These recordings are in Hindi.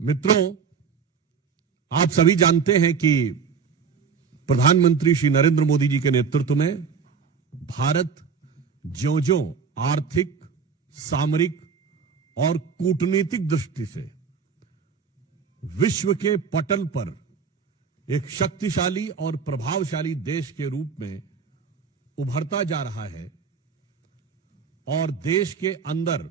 मित्रों, आप सभी जानते हैं कि प्रधानमंत्री श्री नरेंद्र मोदी जी के नेतृत्व में भारत ज्यों-ज्यों आर्थिक, सामरिक और कूटनीतिक दृष्टि से विश्व के पटल पर एक शक्तिशाली और प्रभावशाली देश के रूप में उभरता जा रहा है और देश के अंदर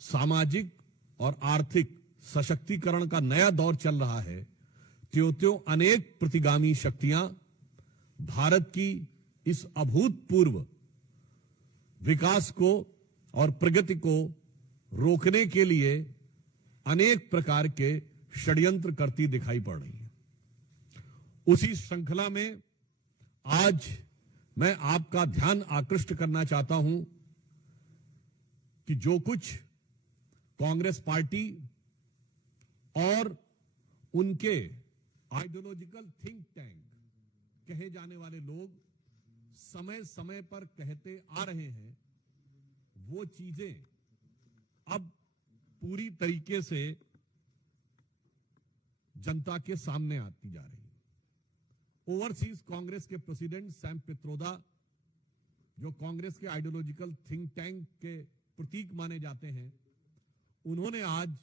सामाजिक और आर्थिक सशक्तिकरण का नया दौर चल रहा है, त्यों-त्यों अनेक प्रतिगामी शक्तियां भारत की इस अभूतपूर्व विकास को और प्रगति को रोकने के लिए अनेक प्रकार के षड्यंत्र करती दिखाई पड़ रही है। उसी श्रृंखला में आज मैं आपका ध्यान आकृष्ट करना चाहता हूं कि जो कुछ कांग्रेस पार्टी और उनके आइडियोलॉजिकल थिंक टैंक कहे जाने वाले लोग समय समय पर कहते आ रहे हैं, वो चीजें अब पूरी तरीके से जनता के सामने आती जा रही है। ओवरसीज कांग्रेस के प्रेसिडेंट सैम पित्रोदा, जो कांग्रेस के आइडियोलॉजिकल थिंक टैंक के प्रतीक माने जाते हैं, उन्होंने आज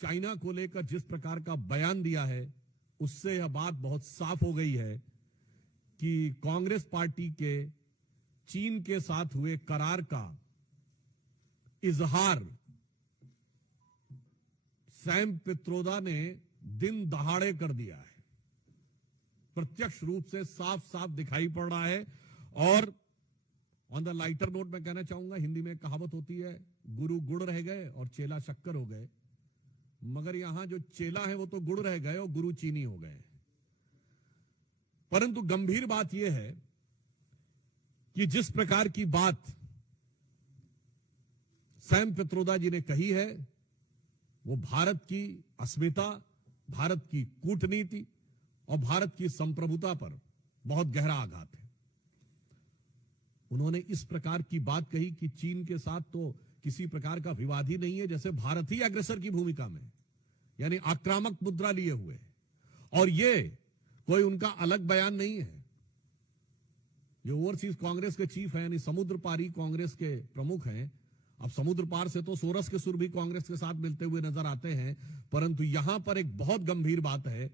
चाइना को लेकर जिस प्रकार का बयान दिया है, उससे यह बात बहुत साफ हो गई है कि कांग्रेस पार्टी के चीन के साथ हुए करार का इजहार सैम पित्रोदा ने दिन दहाड़े कर दिया है। प्रत्यक्ष रूप से साफ साफ दिखाई पड़ रहा है। और ऑन द लाइटर नोट मैं कहना चाहूंगा, हिंदी में कहावत होती है, गुरु गुड़ रह गए और चेला शक्कर हो गए, मगर यहां जो चेला है वो तो गुड़ रह गए और गुरु चीनी हो गए। परंतु गंभीर बात यह है कि जिस प्रकार की बात सैम पित्रोदा जी ने कही है, वो भारत की अस्मिता, भारत की कूटनीति और भारत की संप्रभुता पर बहुत गहरा आघात है। उन्होंने इस प्रकार की बात कही कि चीन के साथ तो किसी प्रकार का विवाद ही नहीं है, जैसे भारत ही अग्रसर की भूमिका में, यानी आक्रामक मुद्रा लिए हुए। और ये कोई उनका अलग बयान नहीं है। जो ओवरसीज कांग्रेस के चीफ हैं, यानी समुद्र पारी कांग्रेस के प्रमुख हैं, अब समुद्र पार से तो सोरस के सुर भी कांग्रेस के साथ मिलते हुए नजर आते हैं, परंतु यहां पर एक बहुत गंभीर बात है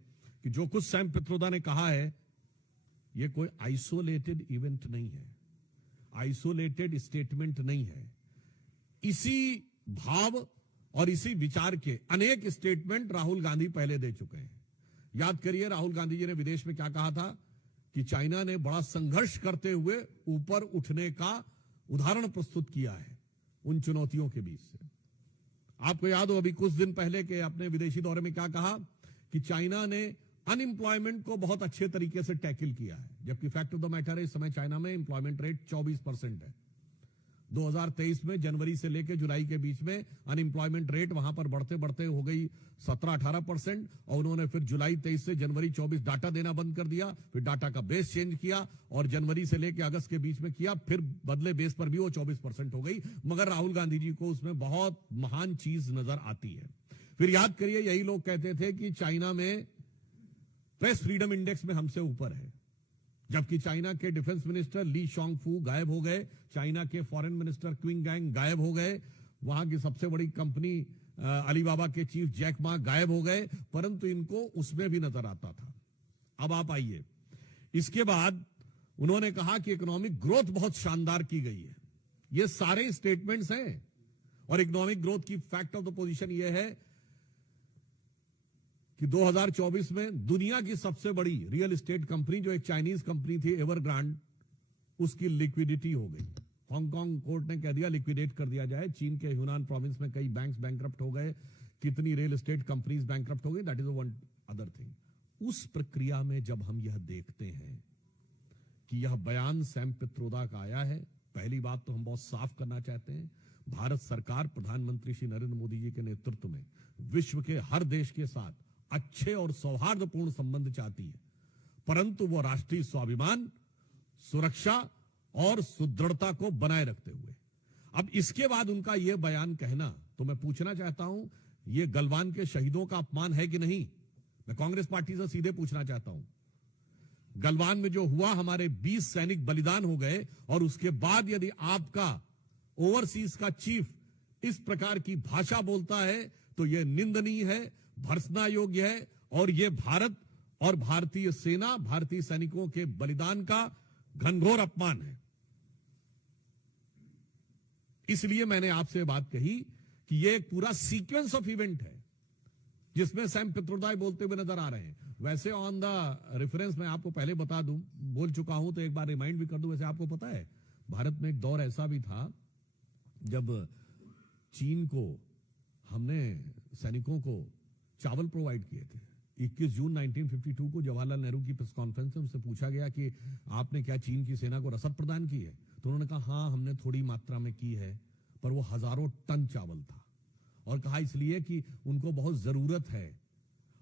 कि जो कुछ सैम पित्रोदा ने कहा है, यह कोई आइसोलेटेड इवेंट नहीं है, आइसोलेटेड स्टेटमेंट नहीं है। इसी भाव और इसी विचार के अनेक स्टेटमेंट राहुल गांधी पहले दे चुके हैं। याद करिए, राहुल गांधी जी ने विदेश में क्या कहा था कि चाइना ने बड़ा संघर्ष करते हुए ऊपर उठने का उदाहरण प्रस्तुत किया है उन चुनौतियों के बीच से। आपको याद हो, अभी कुछ दिन पहले के अपने विदेशी दौरे में क्या कहा कि चाइना ने अनएम्प्लॉयमेंट को बहुत अच्छे तरीके से टैकल किया है, जबकि फैक्ट ऑफ द मैटर है इस समय चाइना में एम्प्लॉयमेंट रेट 24% है। 2023 में जनवरी से लेकर जुलाई के बीच में अनएम्प्लॉयमेंट रेट वहां पर बढ़ते बढ़ते हो गई 17-18%, और उन्होंने फिर जुलाई 23 से जनवरी 24 डाटा देना बंद कर दिया, फिर डाटा का बेस चेंज किया और जनवरी से लेकर अगस्त के बीच में किया, फिर बदले बेस पर भी वो 24% हो गई। मगर राहुल गांधी जी को उसमें बहुत महान चीज नजर आती है। फिर याद करिए, यही लोग कहते थे कि चाइना में प्रेस फ्रीडम इंडेक्स में हमसे ऊपर है, जबकि चाइना के डिफेंस मिनिस्टर ली शॉन्गफू गायब हो गए, चाइना के फॉरेन मिनिस्टर क्विंग गैंग गायब हो गए, वहां की सबसे बड़ी कंपनी अलीबाबा के चीफ जैक मा गायब हो गए, परंतु इनको उसमें भी नजर आता था। अब आप आइए, इसके बाद उन्होंने कहा कि इकोनॉमिक ग्रोथ बहुत शानदार की गई है। ये सारे स्टेटमेंट्स हैं, और इकोनॉमिक ग्रोथ की फैक्ट ऑफ द पोजीशन यह है कि 2024 में दुनिया की सबसे बड़ी रियल एस्टेट कंपनी, जो एक चाइनीज कंपनी थी एवरग्रांड, उसकी लिक्विडिटी हो गई। हांगकांग कोर्ट ने कह दिया लिक्विडेट कर दिया जाए। चीन के ह्यूनान प्रोविंस में कई बैंक्स बैंकरप्ट हो गए, कितनी रियल एस्टेट कंपनीज बैंकरप्ट हो गई, that is one other thing. उस प्रक्रिया में जब हम यह देखते हैं कि यह बयान सैम पित्रोदा का आया है, पहली बात तो हम बहुत साफ करना चाहते हैं, भारत सरकार प्रधानमंत्री श्री नरेंद्र मोदी जी के नेतृत्व में विश्व के हर देश के साथ अच्छे और सौहार्दपूर्ण संबंध चाहती है, परंतु वो राष्ट्रीय स्वाभिमान, सुरक्षा और सुदृढ़ता को बनाए रखते हुए। अब इसके बाद उनका यह बयान कहना, तो मैं पूछना चाहता हूं, ये गलवान के शहीदों का अपमान है कि नहीं? मैं कांग्रेस पार्टी से सीधे पूछना चाहता हूं। गलवान में जो हुआ, हमारे 20 सैनिक बलिदान हो गए, और उसके बाद यदि आपका ओवरसीज का चीफ इस प्रकार की भाषा बोलता है तो यह निंदनीय है, भर्त्सना योग्य है, और यह भारत और भारतीय सेना, भारतीय सैनिकों के बलिदान का घनघोर अपमान है। इसलिए मैंने आपसे बात कही कि यह एक पूरा सीक्वेंस ऑफ इवेंट है जिसमें सैम पित्रोदा बोलते हुए नजर आ रहे हैं। वैसे ऑन द रेफरेंस मैं आपको पहले बता दूं, बोल चुका हूं तो एक बार रिमाइंड भी कर दूं। वैसे आपको पता है, भारत में एक दौर ऐसा भी था जब चीन को हमने सैनिकों को चावल प्रोवाइड किए थे। 21 जून 1952 को जवाहरलाल नेहरू की प्रेस कॉन्फ्रेंस में उनसे पूछा गया कि आपने क्या चीन की सेना को रसद प्रदान की है? तो उन्होंने कहा हां, हमने थोड़ी मात्रा में की है, पर वो हजारों टन चावल था। और कहा इसलिए कि उनको बहुत जरूरत है,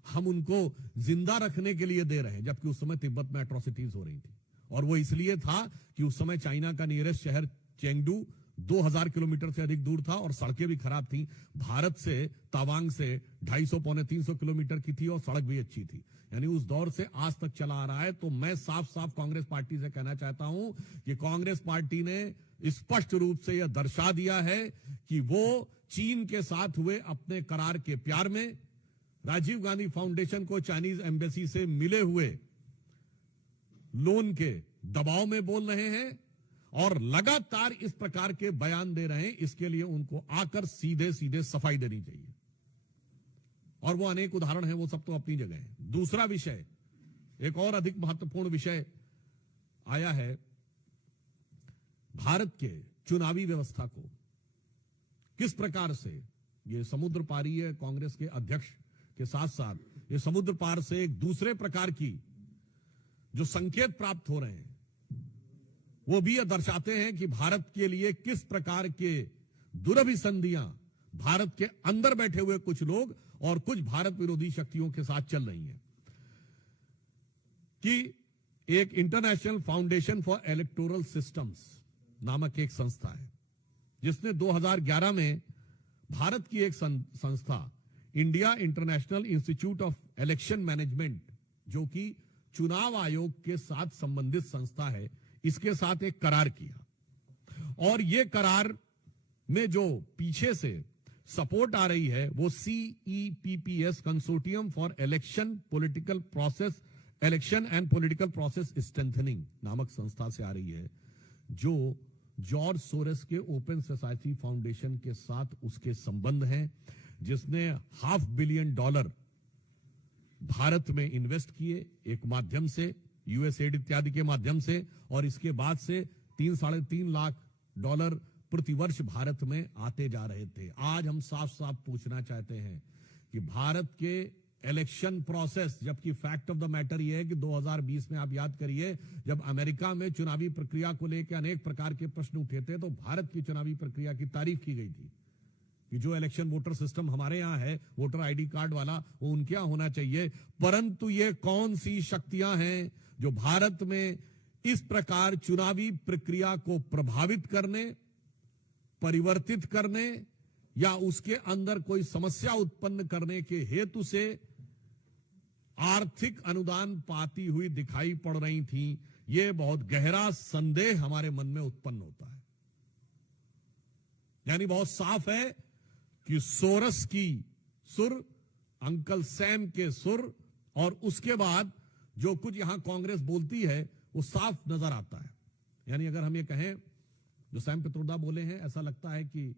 हम उनको जिंदा रखने के लिए दे रहे हैं। जबकि उस समय तिब्बत में एट्रोसिटीज हो रही थी, और वो इसलिए था कि उस समय चाइना का नियरेस्ट शहर चेंगडू 2000 किलोमीटर से अधिक दूर था, और सड़कें भी खराब थी। भारत से तवांग से 250 पौने 300 किलोमीटर की थी, और सड़क भी अच्छी थी। यानी उस दौर से आज तक चला आ रहा है। तो मैं साफ साफ कांग्रेस पार्टी से कहना चाहता हूं कि कांग्रेस पार्टी ने स्पष्ट रूप से यह दर्शा दिया है कि वो चीन के साथ हुए अपने करार के प्यार में, राजीव गांधी फाउंडेशन को चाइनीज एम्बेसी से मिले हुए लोन के दबाव में बोल रहे हैं, और लगातार इस प्रकार के बयान दे रहे हैं। इसके लिए उनको आकर सीधे सीधे सफाई देनी चाहिए। और वो अनेक उदाहरण हैं, वो सब तो अपनी जगह है। दूसरा विषय, एक और अधिक महत्वपूर्ण विषय आया है, भारत के चुनावी व्यवस्था को किस प्रकार से ये समुद्र पारीय कांग्रेस के अध्यक्ष के साथ साथ ये समुद्र पार से एक दूसरे प्रकार की जो संकेत प्राप्त हो रहे हैं, वो भी यह दर्शाते हैं कि भारत के लिए किस प्रकार के दुरभिसंधियां भारत के अंदर बैठे हुए कुछ लोग और कुछ भारत विरोधी शक्तियों के साथ चल रही हैं। कि एक international foundation for electoral systems नामक एक संस्था है, जिसने 2011 में भारत की एक संस्था India international institute of election management, जो कि चुनाव आयोग के साथ संबंधित संस्था है, इसके साथ एक करार किया। और यह करार में जो पीछे से सपोर्ट आ रही है वो CEPPS consortium for election political process, election and political process strengthening नामक संस्था से आ रही है, जो जॉर्ज सोरेस के ओपन सोसाइटी फाउंडेशन के साथ उसके संबंध हैं, जिसने $500 मिलियन भारत में इन्वेस्ट किए एक माध्यम से, यूएसएड इत्यादि के माध्यम से, और इसके बाद से $3-3.5 लाख प्रतिवर्ष भारत में आते जा रहे थे। आज हम साफ साफ पूछना चाहते हैं कि भारत के इलेक्शन प्रोसेस, जबकि फैक्ट ऑफ द मैटर यह है कि 2020 में आप याद करिए, जब अमेरिका में चुनावी प्रक्रिया को लेकर अनेक प्रकार के प्रश्न उठे थे, तो भारत की चुनावी प्रक्रिया की तारीफ की गई थी कि जो इलेक्शन वोटर सिस्टम हमारे यहां है, वोटर आईडी कार्ड वाला, वो उनके यहां होना चाहिए। परंतु ये कौन सी शक्तियां हैं जो भारत में इस प्रकार चुनावी प्रक्रिया को प्रभावित करने, परिवर्तित करने या उसके अंदर कोई समस्या उत्पन्न करने के हेतु से आर्थिक अनुदान पाती हुई दिखाई पड़ रही थी? यह बहुत गहरा संदेह हमारे मन में उत्पन्न होता है। यानी बहुत साफ है कि सोरस की सुर, अंकल सैम के सुर, और उसके बाद जो कुछ यहां कांग्रेस बोलती है वो साफ नजर आता है। यानी अगर हम ये कहें, जो सैम पित्रोदा बोले हैं, ऐसा लगता है कि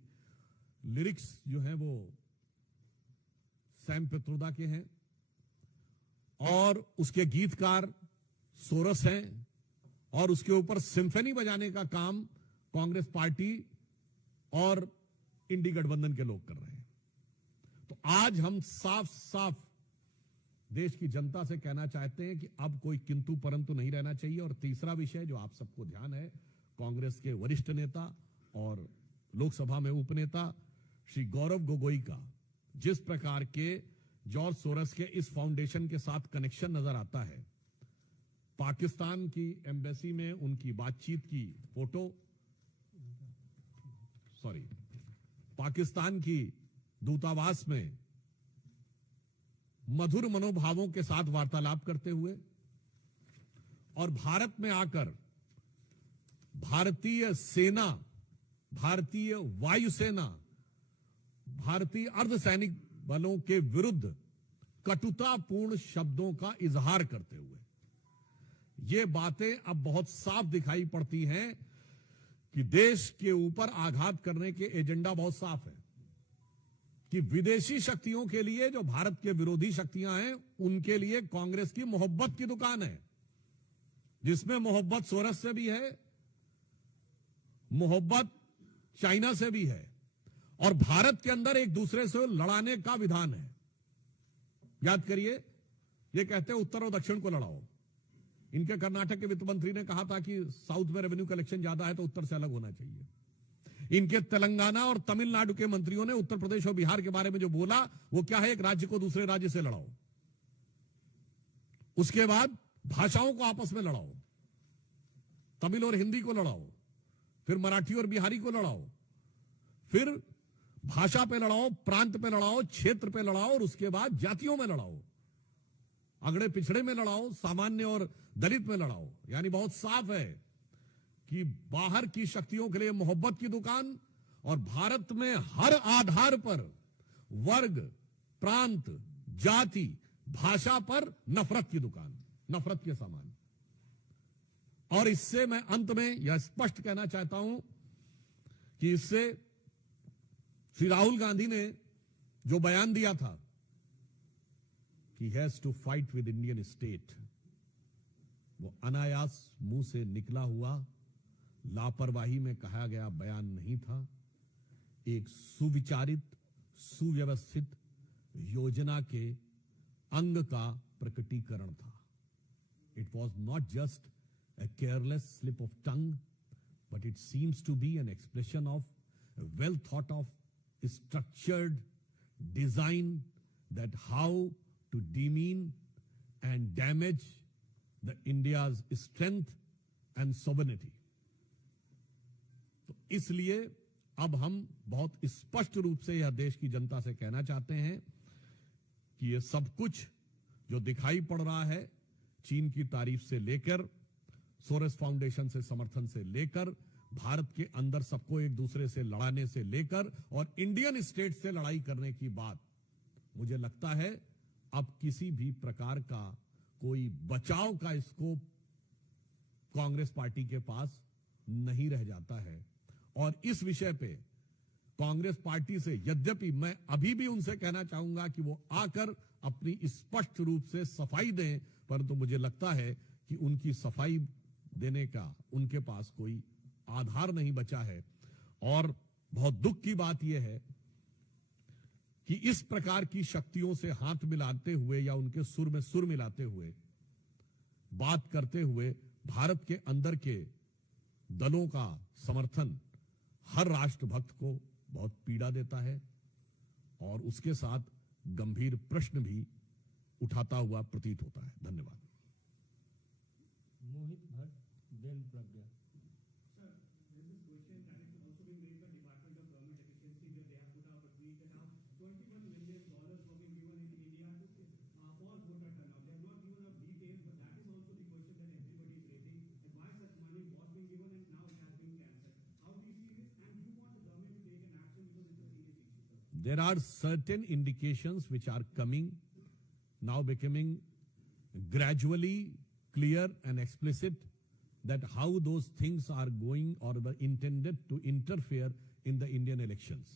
लिरिक्स जो है वो सैम पित्रोदा के हैं और उसके गीतकार सोरस हैं, और उसके ऊपर सिम्फनी बजाने का काम कांग्रेस पार्टी और इंडी गठबंधन के लोग कर रहे हैं। तो आज हम साफ साफ देश की जनता से कहना चाहते हैं कि अब कोई किंतु परंतु नहीं रहना चाहिए। और तीसरा विषय जो आप सबको ध्यान है, कांग्रेस के वरिष्ठ नेता और लोकसभा में उपनेता श्री गौरव गोगोई का जिस प्रकार के जॉर्ज सोरस के इस फाउंडेशन के साथ कनेक्शन नजर आता है, पाकिस्तान की एम्बेसी में उनकी बातचीत की फोटो, पाकिस्तान की दूतावास में मधुर मनोभावों के साथ वार्तालाप करते हुए और भारत में आकर भारतीय सेना, भारतीय वायुसेना, भारतीय अर्धसैनिक बलों के विरुद्ध कटुतापूर्ण शब्दों का इजहार करते हुए ये बातें अब बहुत साफ दिखाई पड़ती हैं कि देश के ऊपर आघात करने के एजेंडा बहुत साफ है कि विदेशी शक्तियों के लिए, जो भारत के विरोधी शक्तियां हैं, उनके लिए कांग्रेस की मोहब्बत की दुकान है, जिसमें मोहब्बत सोरस से भी है, मोहब्बत चाइना से भी है, और भारत के अंदर एक दूसरे से लड़ाने का विधान है। याद करिए, ये कहते हैं उत्तर और दक्षिण को लड़ाओ। इनके कर्नाटक के वित्त मंत्री ने कहा था कि साउथ में रेवेन्यू कलेक्शन ज्यादा है तो उत्तर से अलग होना चाहिए। इनके तेलंगाना और तमिलनाडु के मंत्रियों ने उत्तर प्रदेश और बिहार के बारे में जो बोला वो क्या है, एक राज्य को दूसरे राज्य से लड़ाओ। उसके बाद भाषाओं को आपस में लड़ाओ, तमिल और हिंदी को लड़ाओ, फिर मराठी और बिहारी को लड़ाओ, फिर भाषा पे लड़ाओ, प्रांत पे लड़ाओ, क्षेत्र पे लड़ाओ, और उसके बाद जातियों में लड़ाओ, अगड़े पिछड़े में लड़ाओ, सामान्य और दलित में लड़ाओ। यानी बहुत साफ है कि बाहर की शक्तियों के लिए मोहब्बत की दुकान और भारत में हर आधार पर वर्ग, प्रांत, जाति, भाषा पर नफरत की दुकान, नफरत के सामान। और इससे मैं अंत में यह स्पष्ट कहना चाहता हूं कि इससे श्री राहुल गांधी ने जो बयान दिया था कि has to fight with Indian state, वो अनायास मुंह से निकला हुआ लापरवाही में कहा गया बयान नहीं था। एक सुविचारित, सुव्यवस्थित योजना के अंग का प्रकटीकरण था। It was not just a careless slip of tongue, but it seems to be an expression of a well thought of structured design that how to demean and damage the India's strength and sovereignty. तो इसलिए अब हम बहुत स्पष्ट रूप से यह देश की जनता से कहना चाहते हैं कि यह सब कुछ जो दिखाई पड़ रहा है, चीन की तारीफ से लेकर, सोरेस फाउंडेशन से समर्थन से लेकर, भारत के अंदर सबको एक दूसरे से लड़ाने से लेकर और इंडियन स्टेट से लड़ाई करने की बात, मुझे लगता है अब किसी भी प्रकार का कोई बचाव का स्कोप कांग्रेस पार्टी के पास नहीं रह जाता है। और इस विषय पे कांग्रेस पार्टी से यद्यपि मैं अभी भी उनसे कहना चाहूंगा कि वो आकर अपनी स्पष्ट रूप से सफाई दें, परंतु मुझे लगता है कि उनकी सफाई देने का उनके पास कोई आधार नहीं बचा है। और बहुत दुख की बात यह है कि इस प्रकार की शक्तियों से हाथ मिलाते हुए या उनके सुर में सुर मिलाते हुए बात करते हुए भारत के अंदर के दलों का समर्थन हर राष्ट्रभक्त को बहुत पीड़ा देता है और उसके साथ गंभीर प्रश्न भी उठाता हुआ प्रतीत होता है। धन्यवाद। मोहित भट्ट, बेन प्रज्ञा। There are certain indications which are coming, now becoming gradually clear and explicit, that how those things are going or were intended to interfere in the Indian elections.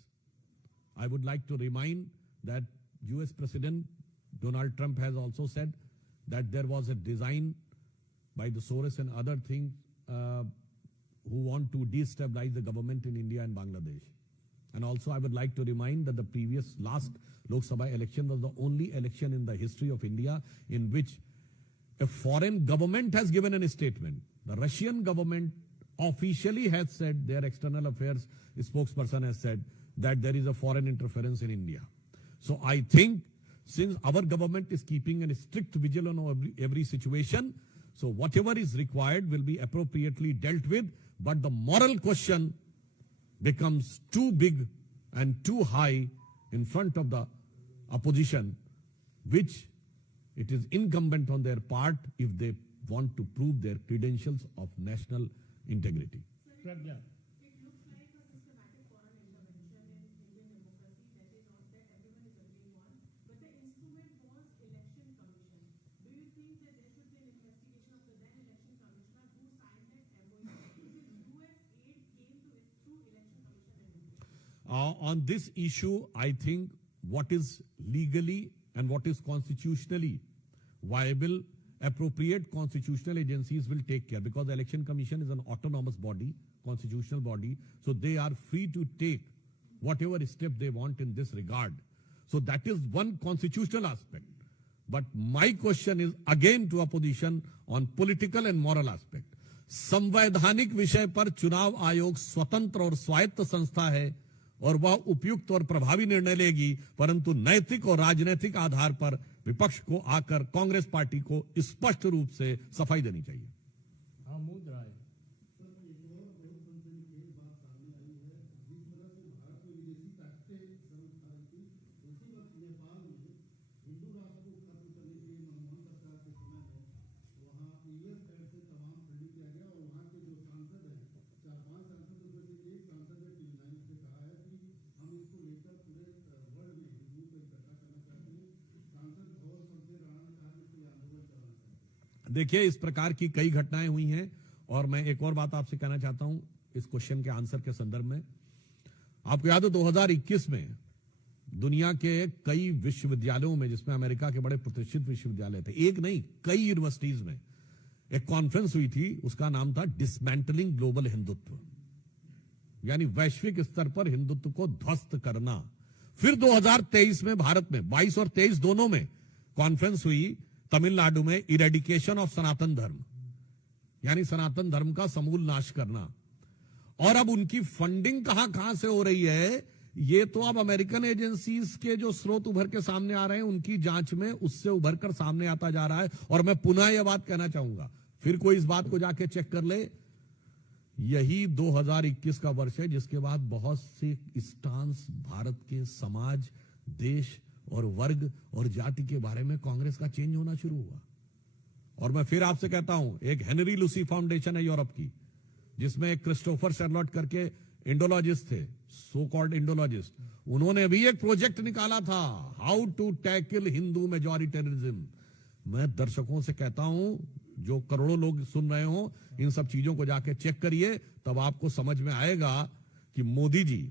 I would like to remind that US President Donald Trump has also said that there was a design by the Soros and other things who want to destabilize the government in India and Bangladesh. And also I would like to remind that the previous last Lok Sabha election was the only election in the history of India in which a foreign government has given a statement. The Russian government officially has said, their external affairs spokesperson has said that there is a foreign interference in India. So I think since our government is keeping a strict vigil on every situation, so whatever is required will be appropriately dealt with, but the moral question becomes too big and too high in front of the opposition which it is incumbent on their part if they want to prove their credentials of national integrity. Pragya. It looks like a systematic foreign intervention in Indian democracy that is not that everyone is agreeing on, but the instrument was election commission. Do you think that there should be an investigation of the then election commissioner who signed that MOU? Because US aid came to it through election commission. On this issue, I think what is legally and what is constitutionally viable, appropriate constitutional agencies will take care, because the Election Commission is an autonomous body, constitutional body, so they are free to take whatever step they want in this regard. So that is one constitutional aspect. But my question is again to opposition on political and moral aspect. संवैधानिक विषय पर चुनाव आयोग स्वतंत्र और स्वायत्त संस्था है और वह उपयुक्त और प्रभावी निर्णय लेगी, परंतु नैतिक और राजनीतिक आधार पर विपक्ष को आकर कांग्रेस पार्टी को स्पष्ट रूप से सफाई देनी चाहिए। आमोद राय। देखिए, इस प्रकार की कई घटनाएं हुई हैं और मैं एक और बात आपसे कहना चाहता हूं इस क्वेश्चन के आंसर के संदर्भ में। आपको याद हो 2021 में दुनिया के कई विश्वविद्यालयों में, जिसमें अमेरिका के बड़े प्रतिष्ठित विश्वविद्यालय थे, एक नहीं कई यूनिवर्सिटीज में एक कॉन्फ्रेंस हुई थी, उसका नाम था डिसमेंटलिंग ग्लोबल हिंदुत्व, यानी वैश्विक स्तर पर हिंदुत्व को ध्वस्त करना। फिर 2023 में भारत में 22 और 23 दोनों में कॉन्फ्रेंस हुई तमिलनाडु में, इरेडिकेशन ऑफ सनातन धर्म, यानी सनातन धर्म का समूल नाश करना। और अब उनकी फंडिंग कहां कहां से हो रही है, ये तो अब अमेरिकन एजेंसीज के जो स्रोत उभर के सामने आ रहे हैं उनकी जांच में उससे उभर कर सामने आता जा रहा है। और मैं पुनः यह बात कहना चाहूंगा, फिर कोई इस बात को जाके चेक कर ले, यही 2021 का वर्ष है जिसके बाद बहुत से स्टांस भारत के समाज, देश और वर्ग और जाति के बारे में कांग्रेस का चेंज होना शुरू हुआ। और मैं फिर आपसे कहता हूं, एक हेनरी लूसी फाउंडेशन है यूरोप की, जिसमें एक क्रिस्टोफर शर्लॉट करके इंडोलॉजिस्ट थे, सो कॉल्ड इंडोलॉजिस्ट, उन्होंने भी एक प्रोजेक्ट निकाला था, हाउ टू टैकल हिंदू मेजॉरिटेरिज्म। मैं दर्शकों से कहता हूं, जो करोड़ों लोग सुन रहे हो, इन सब चीजों को जाके चेक करिए, तब आपको समझ में आएगा कि मोदी जी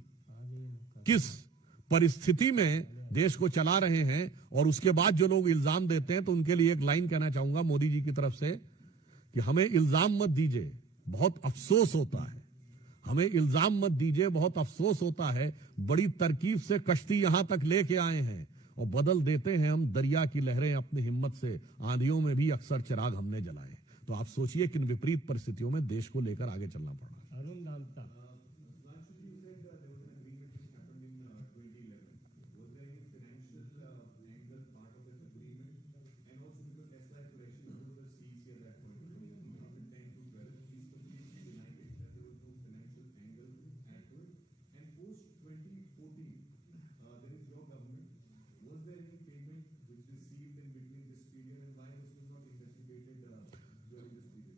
किस परिस्थिति में देश को चला रहे हैं। और उसके बाद जो लोग इल्जाम देते हैं, तो उनके लिए एक लाइन कहना चाहूंगा मोदी जी की तरफ से कि हमें इल्जाम मत दीजिए, बहुत अफसोस होता है, हमें इल्जाम मत दीजिए, बहुत अफसोस होता है, बड़ी तरकीब से कश्ती यहां तक लेके आए हैं और बदल देते हैं हम दरिया की लहरें अपनी हिम्मत से, आंधियों में भी अक्सर चिराग हमने जलाए। तो आप सोचिए किन विपरीत परिस्थितियों में देश को लेकर आगे चलना पड़ा। अरुण दांता।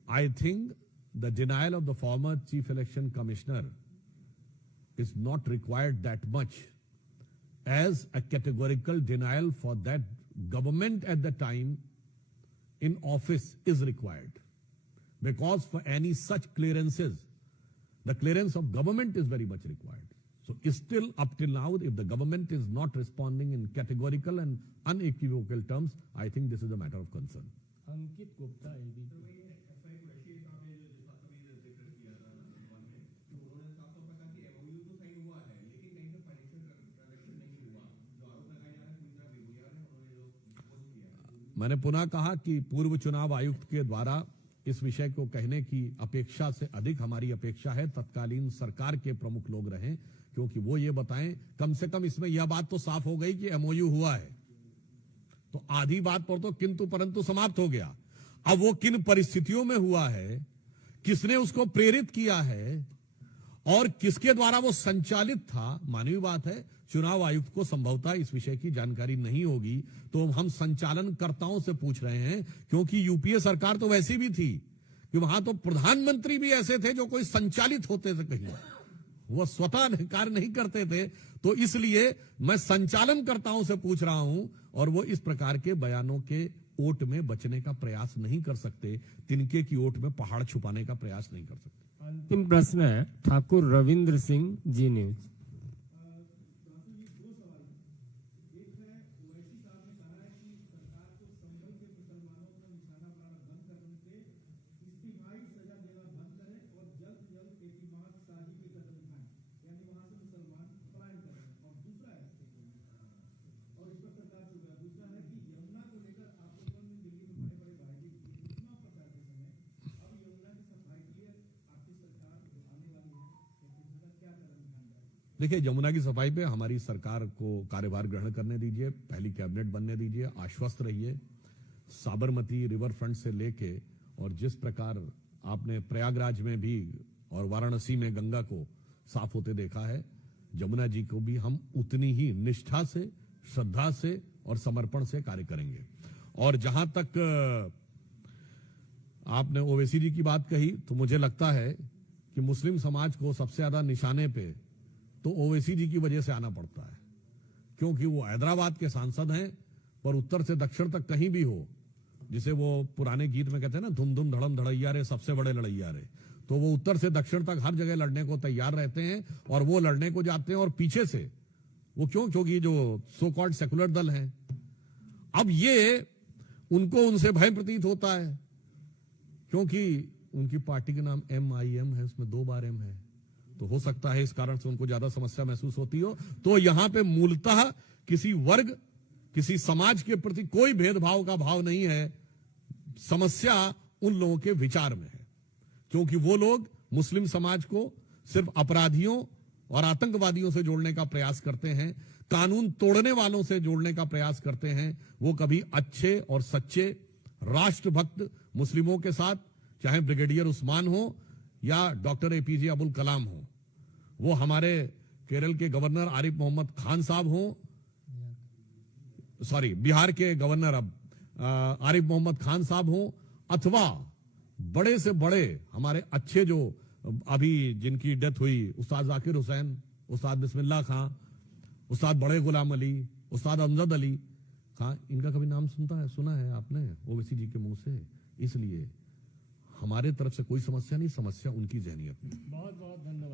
I think the denial of the former Chief Election Commissioner is not required that much as a categorical denial for that government at the time in office is required. Because for any such clearances, the clearance of government is very much required. So still up till now, if the government is not responding in categorical and unequivocal terms, I think this is a matter of concern. Ankit Gupta ABP. मैंने पुनः कहा कि पूर्व चुनाव आयुक्त के द्वारा इस विषय को कहने की अपेक्षा से अधिक हमारी अपेक्षा है तत्कालीन सरकार के प्रमुख लोग रहें, क्योंकि वो ये बताएं, कम से कम इसमें यह बात तो साफ हो गई कि एमओयू हुआ है, तो आधी बात पर तो किंतु परंतु समाप्त हो गया। अब वो किन परिस्थितियों में हुआ है, किसने उसको प्रेरित किया है, और किसके द्वारा वो संचालित था, मानवीय बात है, चुनाव आयुक्त को संभवतः इस विषय की जानकारी नहीं होगी, तो हम संचालनकर्ताओं से पूछ रहे हैं, क्योंकि यूपीए सरकार तो वैसी भी थी कि वहां तो प्रधानमंत्री भी ऐसे थे जो कोई संचालित होते थे कहीं, वो स्वतः कार्य नहीं करते थे। तो इसलिए मैं संचालनकर्ताओं से पूछ रहा हूं, और वो इस प्रकार के बयानों के ओट में बचने का प्रयास नहीं कर सकते, तिनके की ओट में पहाड़ छुपाने का प्रयास नहीं कर सकते। अंतिम प्रश्न है ठाकुर रविंद्र सिंह, जी न्यूज। देखिए, यमुना की सफाई पे हमारी सरकार को कार्यभार ग्रहण करने दीजिए, पहली कैबिनेट बनने दीजिए, आश्वस्त रहिए। साबरमती रिवर फ्रंट से लेके और जिस प्रकार आपने प्रयागराज में भी और वाराणसी में गंगा को साफ होते देखा है, यमुना जी को भी हम उतनी ही निष्ठा से, श्रद्धा से और समर्पण से कार्य करेंगे। और जहां तक आपने ओवैसी जी की बात कही, तो मुझे लगता है कि मुस्लिम समाज को सबसे ज्यादा निशाने पे तो ओवैसी जी की वजह से आना पड़ता है, क्योंकि वो हैदराबाद के सांसद हैं, पर उत्तर से दक्षिण तक कहीं भी हो, जिसे वो पुराने गीत में कहते हैं ना, धुम धुम धड़म धड़ैया रे सबसे बड़े लड़ैया रे, तो वो उत्तर से दक्षिण तक हर जगह लड़ने को तैयार रहते हैं। और वो लड़ने को जाते हैं और पीछे से वो क्यों, क्योंकि जो सो कॉल्ड सेकुलर दल हैं, अब ये उनको उनसे भय प्रतीत होता है, क्योंकि उनकी पार्टी का नाम MIM है, उसमें 2 बार M है, तो हो सकता है इस कारण से उनको ज्यादा समस्या महसूस होती हो। तो यहां पे मूलतः किसी वर्ग, किसी समाज के प्रति कोई भेदभाव का भाव नहीं है, समस्या उन लोगों के विचार में है, क्योंकि वो लोग मुस्लिम समाज को सिर्फ अपराधियों और आतंकवादियों से जोड़ने का प्रयास करते हैं, कानून तोड़ने वालों से जोड़ने का प्रयास करते हैं। वो कभी अच्छे और सच्चे राष्ट्रभक्त मुस्लिमों के साथ, चाहे ब्रिगेडियर उस्मान हो या डॉक्टर APJ अबुल कलाम हो, वो हमारे केरल के गवर्नर आरिफ मोहम्मद खान साहब हो, बिहार के गवर्नर आरिफ मोहम्मद खान साहब हो, अथवा बड़े से बड़े हमारे अच्छे जो अभी जिनकी डेथ हुई, उस्ताद जाकिर हुसैन, उस्ताद बिस्मिल्लाह खां, उस्ताद बड़े गुलाम अली, उस्ताद अमजद अली खां, इनका कभी नाम सुना है आपने ओवैसी जी के मुंह से? इसलिए हमारे तरफ से कोई समस्या नहीं, समस्या उनकी जहनियत में। बहुत बहुत धन्यवाद।